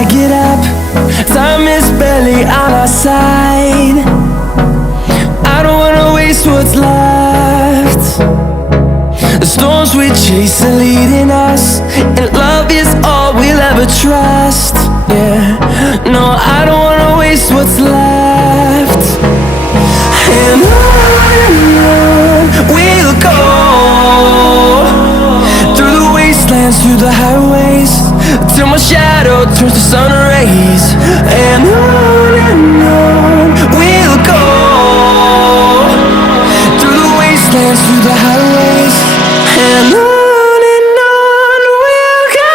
I get up, time is barely on our side. I don't wanna waste what's left. The storms we chase are leading us, and love is all we'll ever trust. Yeah, no, I don't wanna waste what's left. And on we'll go, through the wastelands, through the highways, till my shadow turns to sun rays. And on we'll go, through the wastelands, through the highways, and on we'll go.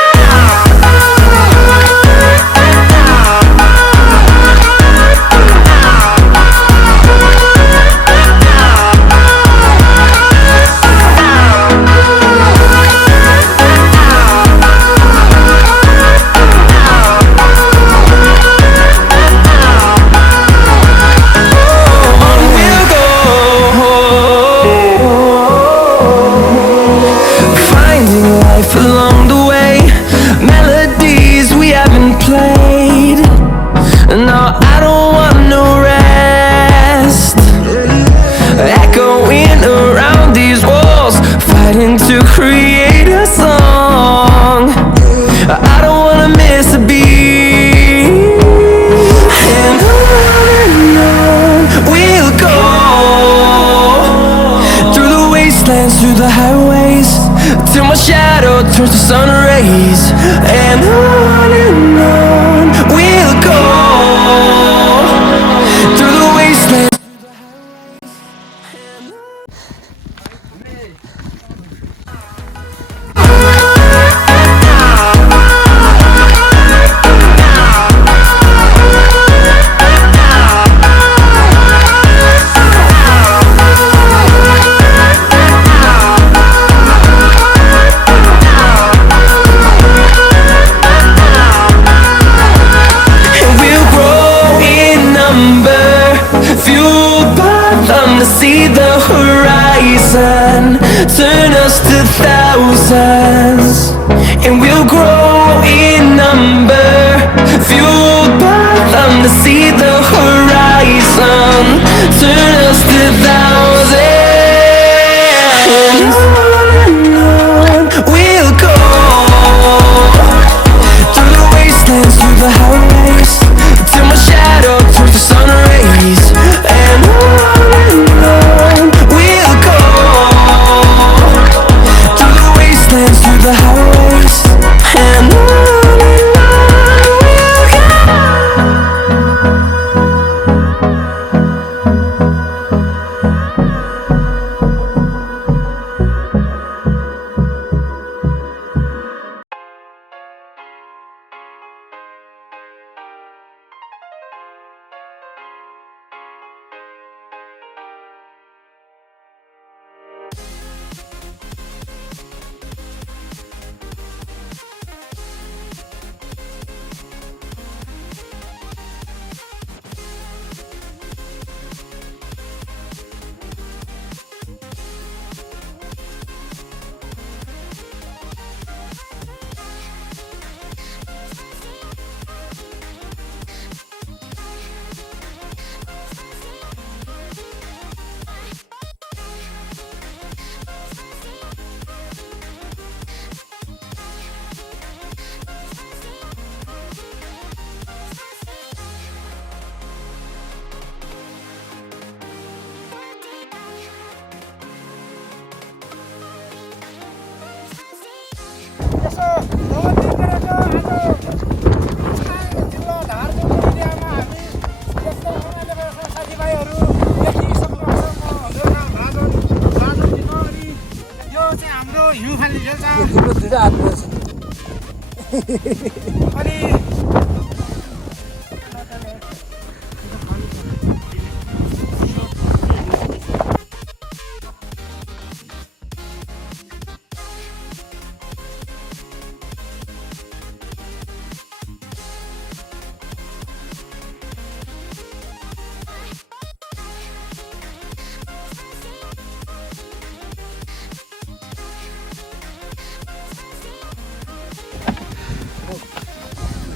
Along the way, melodies we haven't played. No, I don't want no rest. Echoing around these walls, fighting to create a song. I don't wanna miss a beat. And on we'll go, through the wastelands, through the highways, till my shadow turns to sun rays. And on we'll go, through the wastelands. See the horizon turn us to thousands, and we'll grow in number, fueled by them to see the horizon turn us to thousands. And on we'll go, through the wastelands, through the highways, till my shadow turns to sun rays. And on we'll go, through the wastelands, through the highways, and on we'll go.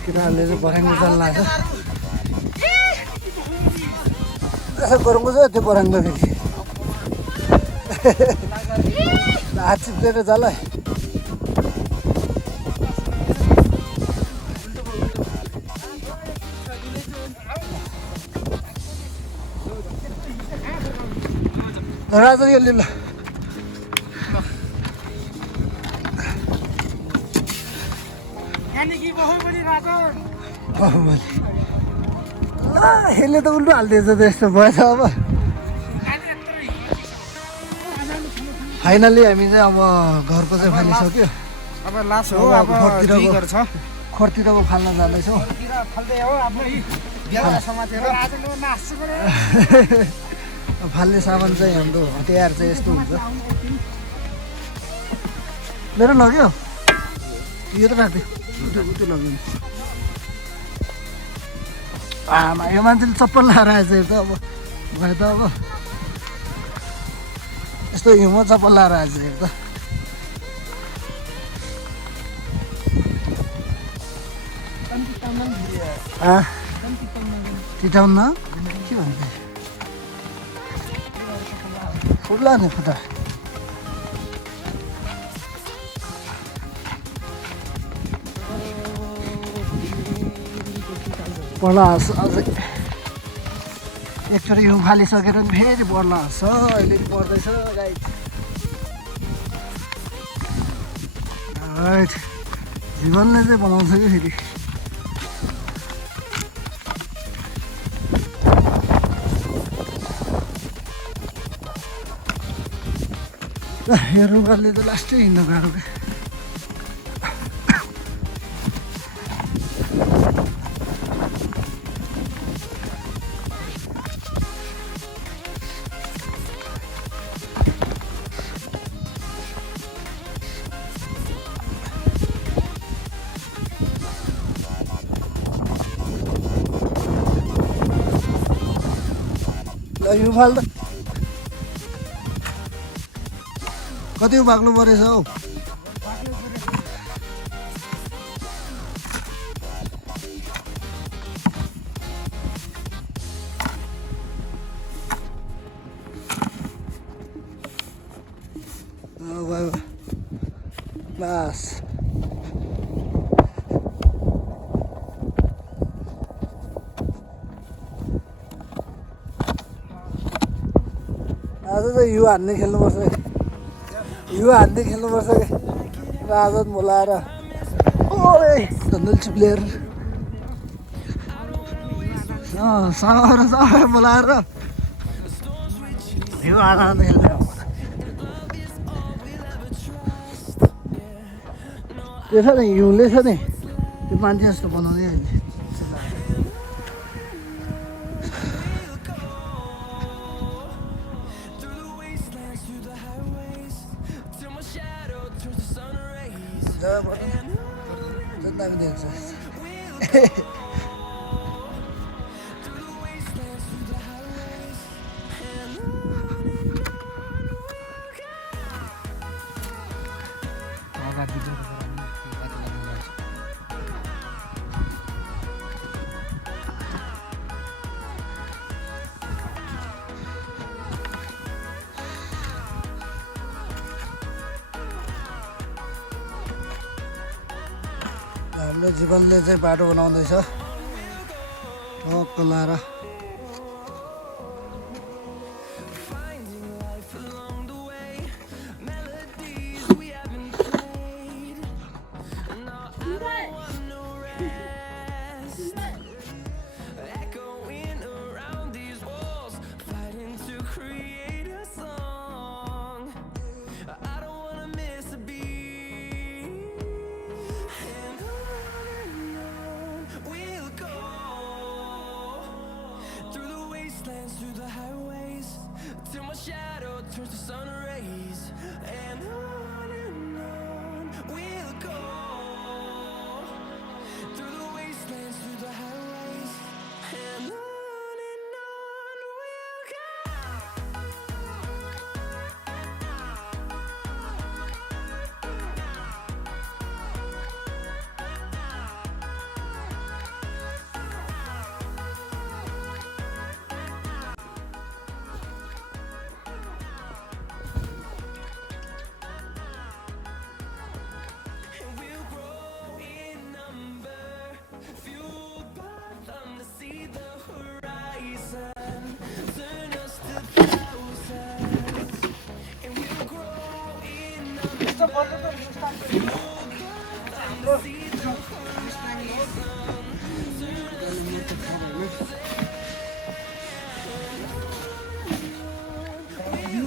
केटाहरूले चाहिँ बराङ्गो जान लाग्छ यसो गरौँको छ त्यो बराङ्गो फेरि हात चिप्लेर जाल है राजा यो लिल यसले त उल्टो हालिदिएछ त यस्तो भएछ अब फाइनली हामी चाहिँ अब घरको चाहिँ फालिसक्यो अब लास्ट हो अब खोरतिरको फाल्न जाँदैछौँ फाल्ने सामान चाहिँ हाम्रो हतियार चाहिँ यस्तो हुन्छ मेरो लग्यो यो त राख्दै उतो लग्यो आमा यो मान्छेले चप्पल लाएर आएछ त अब भयो त अब यस्तो हिउँ चप्पल लाएर आएछ त टिटाउन के भन्छ फुट्ला नि खुट्टा पर्ला अझै एकचोटि हिउँ फालिसकेर नि फेरि पर्ला हाँस्छ अहिले पनि पर्दैछ गाई जीवनले चाहिँ बनाउँछ कि फेरि यो रुखले त लास्टै हिँड्नु गाह्रो क्या हिउँ फाल्दा कति बाक्लो परेछ हौ बस आज त हिउँ हान्ने खेल्नुपर्छ हिउँ हान्दै खेल्नुपर्छ कि राजत बोलाएर धन्दुल चिप्लेर सबै बोलाएर हिउँ हान्दै खेल्ने त्यो छ नि हिउँले छ नि त्यो मान्छे जस्तो बनाउँदै अहिले दामी देख्छ हाम्रो जीवनले चाहिँ बाटो बनाउँदैछ टक्क लाएर turns to sun rays, and on we'll go through the wastelands, through the highways, and on we'll go.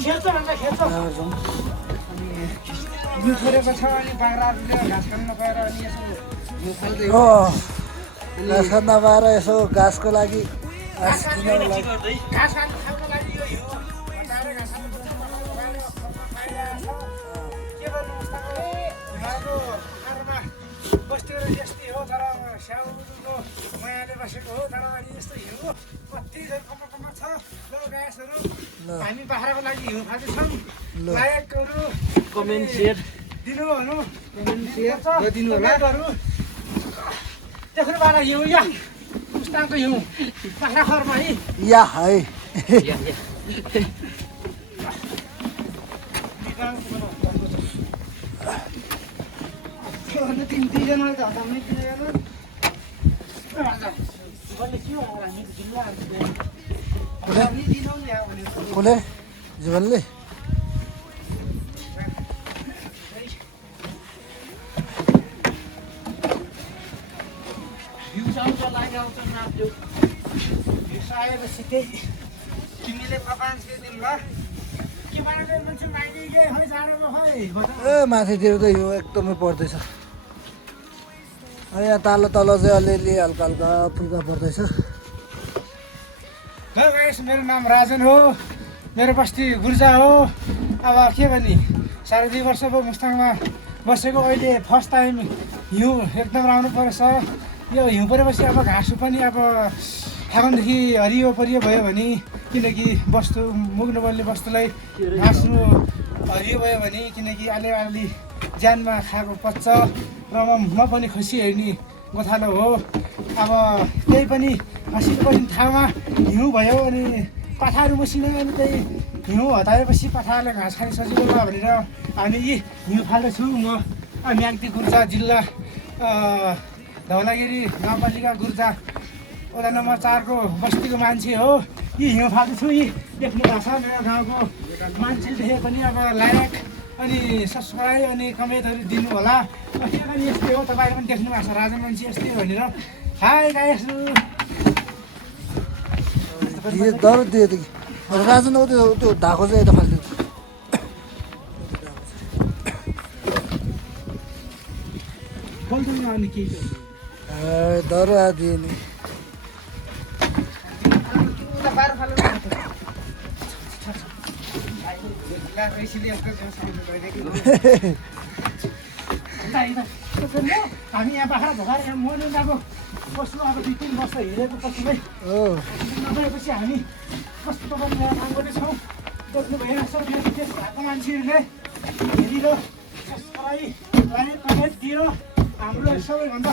यहाँ जाउँ हिउँ छोडेको छ अनि बाख्राहरूले घाँस खान नपाएर अनि यसो हिउँ फाल्दै हो घाँस खान नपाएर यसो घाँसको लागि घाँस दिनको लागि घाँस खानको लागि यो हिउँ हटाएर घाँस खानु पर्छ पठाउनु भएर खाइरहेको छ के गर्नु उस्ताको हिमालको आरोमा बस्तीहरू यस्तै हो तर स्याउको मायाले बसेको हो तर अनि यस्तो हिउँ कति कम्म छ ल गायसहरू हामी बाख्राको लागि हिउँ फाल्दैछौँ लायकहरू कमेन्ट सेयर दिनु भनौँ दिनु होला देख्नुबाट हिउँ या उस्ताको हिउँ बाख्रा खरमा है या है दुईजनाले त हटाउनै किनेर के हो हामी दिनु नि भने कसले जीवनले आएपछि त्यही तिमीले पकान्छ दिनु ल के बनाएर मान्छे माइली गए खै जाडोमा खै ए माथितिर त यो एकदमै पर्दैछ यहाँ तल तल चाहिँ अलिअलि हल्का हल्का फुल्का पर्दैछ ल गाइस मेरो नाम राजन हो मेरो बस्ती गुर्जा हो अब के भने 2.5 वर्ष भयो मुस्ताङमा बसेको अहिले फर्स्ट टाइम हिउँ एकदम राम्रो परेछ यो हिउँ परेपछि अब घाँसु पनि अब फागुनदेखि हरियो परियो भयो भने किनकि वस्तु मुख नबोल्ने वस्तुलाई घाँस हरियो भयो भने किनकि अलिअलि ज्यानमा खाएको पच्छ र म पनि खुसी हेर्ने गोथालो हो अब त्यही पनि खसीको पनि ठाउँमा हिउँ भयो अनि पठाहरू मसिनो अनि त्यही हिउँ हटाएपछि पठाहरूले घाँस खाने सजिलो भयो भनेर हामी यी हिउँ फाल्दैछौँ म म्याग्दी गुर्जा जिल्ला धौलागिरी गाउँपालिका गुर्जा वडा नम्बर 4 को बस्तीको मान्छे हो यी हिउँ फाल्दैछु यी देख्नु भएको छ मेरो गाउँको मान्छेले देखे पनि अब लायक अनि सब्सक्राइब अनि कमेन्टहरू दिनु होला के पनि यस्तै हो तपाईँले पनि देख्नु भएको छ राजा मान्छे यस्तै हो भनेर हाई गाइसहरू डर दियो त कि राजन हो त्यो ढाको चाहिँ यता फाल्दियो बोल्दैन अनि केही डर आदियो नि बाह्र फाल्नु हामी यहाँ बाख्रा झोकाएर यहाँ मर्नु अब बस्नु अब 2-3 वर्ष हिँडेको पछिमै नभएपछि हामी कस्तो प्रकारले यहाँ काम गर्नेछौँ देख्नु भइरहेको छ देश भएको मान्छेहरूले हेरेर सब्सक्राइब कमेन्ट दिएर हाम्रो सबैभन्दा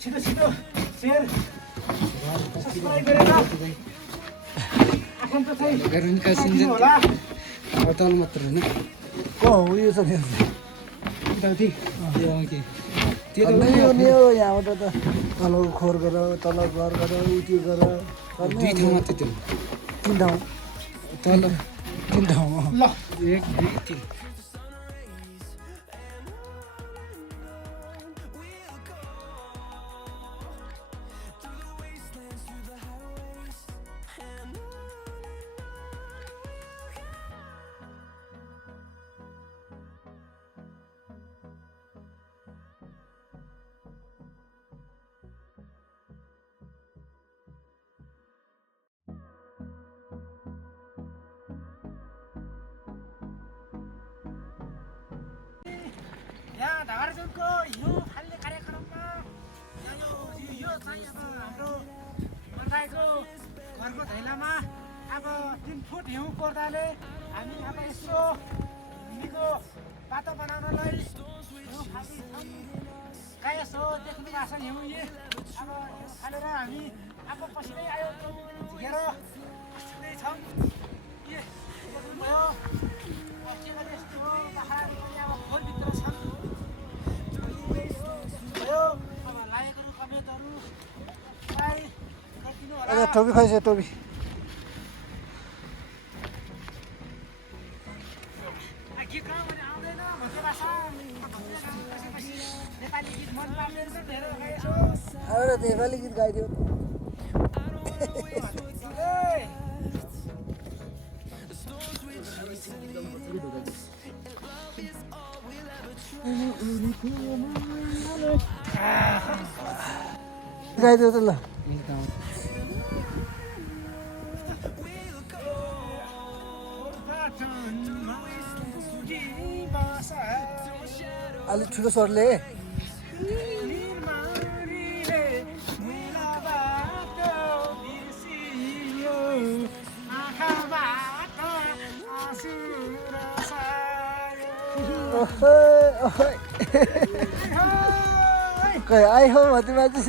छिटो छिटो सेयर सब्सक्राइब गरेर आफन्त चाहिँ होला तल मात्र होइन को हो यो छ नि यहाँबाट त तल खोर गर तल घर गर उत्यो गर 2 ठाउँ मात्रै त्यो 3 ठाउँ तल 3 ठाउँ ल 1 2 3 यहाँ ढाकाजुनको हिउँ फाल्ने कार्यक्रममा यो चाहिँ अब हाम्रो बन्दाइको घरको धैलामा अब 3 फुट हिउँ कोर्दाले हामी अब यसो हिउँको बाटो बनाउनलाई हिउँ फाल्दैछौँ गायस हो देख्नु भएको छ हिउँ यी अब हिउँ फालेर हामी अब पसिनै आयो झिकेर बस्दैछौँ के गर्नुभयो के गरे यस्तो हो बाख्राहरू पनि अब खोरभित्र छन् अब लागेको कमेन्टहरू गरिदिनु होला टोपी खाइछ टोपी गीत गाउँ भने आउँदैन भोटे भाषा नेपाली गीत मन लाग्ने रहेछ धेरै गाइसो एउटा नेपाली गीत गाइदियो गाइदियो त ल मैले त अलिक ठुलो स्वरले खै आइ हो भन्दै मान्छे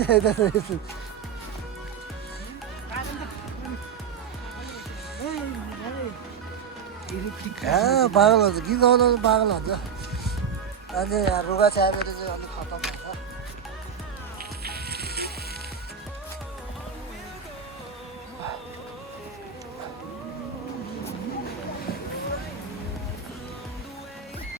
पागल हुन्छ गीत गाउनु पागल हुन्छ अनि रुगा छाएर चाहिँ अलिक खतम हुन्छ